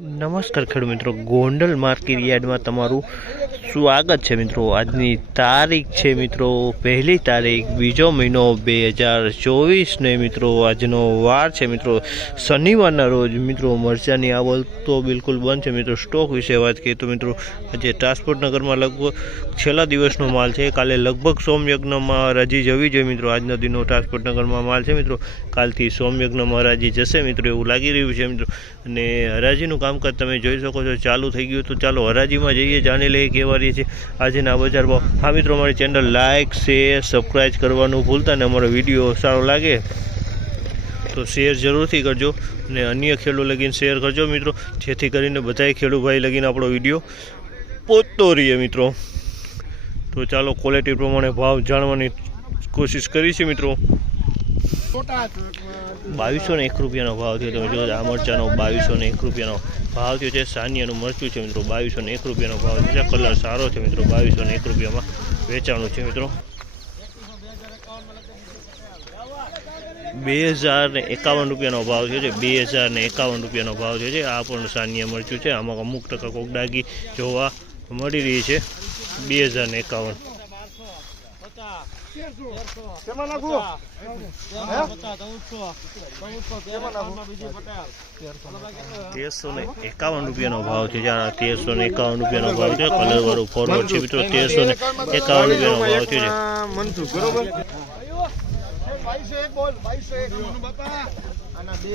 નમસ્કાર ખેડૂત મિત્રો. ગોંડલ માર્કેટ યાર્ડમાં તમારું સ્વાગત છે મિત્રો. આજની તારીખ છે મિત્રો, પહેલી તારીખ, બીજો મહિનો બે હજાર ચોવીસને મિત્રો. આજનો વાર છે મિત્રો. શનિવારના રોજ મિત્રો મરચાની આવક તો બિલકુલ બંધ છે મિત્રો. સ્ટોક વિશે વાત કરીએ તો મિત્રો, આજે ટ્રાન્સપોર્ટ નગરમાં લગભગ છેલ્લા દિવસનો માલ છે. કાલે લગભગ સોમયજ્ઞમાં હરાજી જવી જોઈએ મિત્રો. આજના દિનો ટ્રાન્સપોર્ટ નગરમાં માલ છે મિત્રો. કાલથી સોમયજ્ઞમાં હરાજી જશે મિત્રો એવું લાગી રહ્યું છે મિત્રો. અને હરાજીનું કામકાજ તમે જોઈ શકો છો. ચાલુ થઈ ગયું તો ચાલો હરાજીમાં જઈએ. જાણી લઈએ કેવા રહી છીએ. આજના બજાર ભાવ હા મિત્રો, અમારી ચેનલ લાઇક શેર સબસ્ક્રાઈબ કરવાનું ભૂલતા ને અમારો વીડિયો સારો લાગે તો શેર જરૂરથી કરજો અને અન્ય ખેડૂત લગીને શેર કરજો મિત્રો. જેથી કરીને બધાય ખેડૂત ભાઈ લગીને આપણો વીડિયો પહોંચતો રહીએ મિત્રો. તો ચાલો ક્વોલિટી પ્રમાણે ભાવ જાણવાની કોશિશ કરીશું મિત્રો. બાવીસો ને એક રૂપિયાનો ભાવ થયો. તમે જોયો આ મરચાનો બાવીસો ને એક રૂપિયાનો ભાવ થયો છે. સાનિયાનું મરચું છે મિત્રો બાવીસો ને એક રૂપિયાનો ભાવ થયો છે. કલર સારો છે મિત્રો બાવીસો ને એક રૂપિયામાં વેચાણું છે મિત્રો. બે હજાર ને એકાવન રૂપિયાનો ભાવ થયો છે. બે હજાર ને એકાવન રૂપિયાનો ભાવ થયો છે. આ પણ સાનિયા મરચું છે. આમાં અમુક ટકા કોક ડાગી જોવા મળી રહી છે. બે હજાર ને એકાવન. તેરસો ને એકાવન રૂપિયાનો ભાવ છે. જ્યાં તેરસો ને એકાવન રૂપિયાનો ભાવ છે. કલર વાળું ફોરવર્ડ છે મિત્રો તેરસો ને એકાવન રૂપિયાનો ભાવ છે. બરોબર? બાવીસો એક બોલ બાવીસો એક અને બે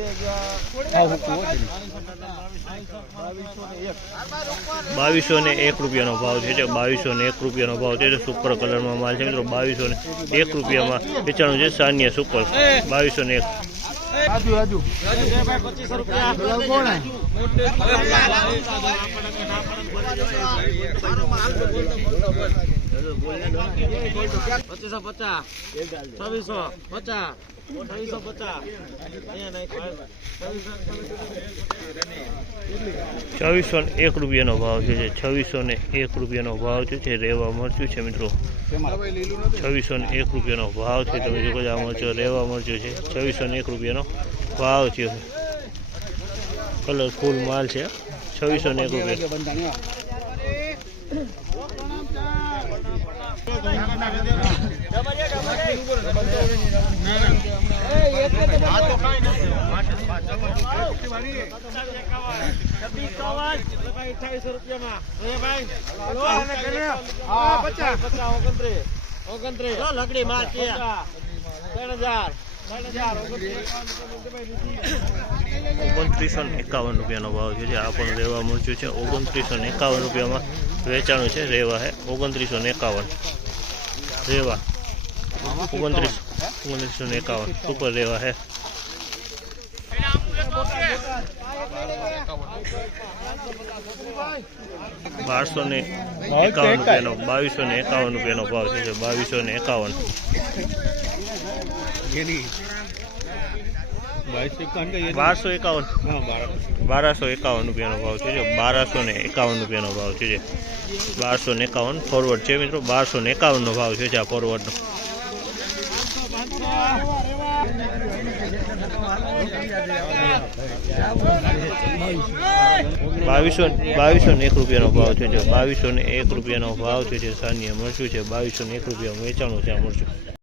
બાવીસો ને એક. રૂપિયાનો ભાવ છે જે બાવીસો ને એક રૂપિયાનો ભાવ છે સુપર કલરમાં માલ છે. મિત્રો બાવીસો ને એક રૂપિયામાં વેચાણું છે સાનિયા સુપર બાવીસો ને એક. રાજુ રાજુ. પચીસો પચાસ છવ્વીસો પચાસ છવ્વીસો પચાસ છવ્વીસો ને એક રૂપિયાનો ભાવ છે છવ્વીસો ને એક રૂપિયાનો ભાવ છે જે રેવા મરચું છે મિત્રો. છવ્વીસો ને એક રૂપિયાનો ભાવ છે તમે જો આ મરચો રેવા મરચું છે. છવ્વીસો ને એક રૂપિયાનો ભાવ છે. કલરફુલ માલ છે. છવ્વીસો ને એક રૂપિયા અઠાવીસો રૂપિયામાં ભાઈ પચાસ. પચાસ ઓગણત્રીસ. ઓગણત્રીસ લકડી માર ત્રણ હજાર. ઓગણત્રીસો ને એકાવન રૂપિયાનો ભાવ છે જે આ પણ રેવા મળ્યું છે. ઓગણત્રીસો એકાવન રૂપિયામાં વેચાણું છે. રેવા હે. ઓગણત્રીસો એકાવન. રેવા. ઓગણત્રીસ, ઓગણત્રીસો એકાવન. સુપર રેવા હે. બારસો ને એકાવન રૂપિયાનો બાવીસો ને એકાવન રૂપિયાનો ભાવ છે. બાવીસો ને એકાવન. બારસો એકાવન. બારસો એકાવન. રૂપિયાનો ભાવ છે બારસો ને એકાવન રૂપિયાનો ભાવ છે બારસો ને એકાવન ફોરવર્ડ છે મિત્રો બારસો ને એકાવનનો ભાવ છે આ ફોરવર્ડનો બાવીસો બાવીસો ને એક રૂપિયાનો ભાવ છે બાવીસો ને એક રૂપિયાનો ભાવ છે સાનિયા મરચું છે બાવીસો ને એક રૂપિયા વેચાણું છે આ મરચું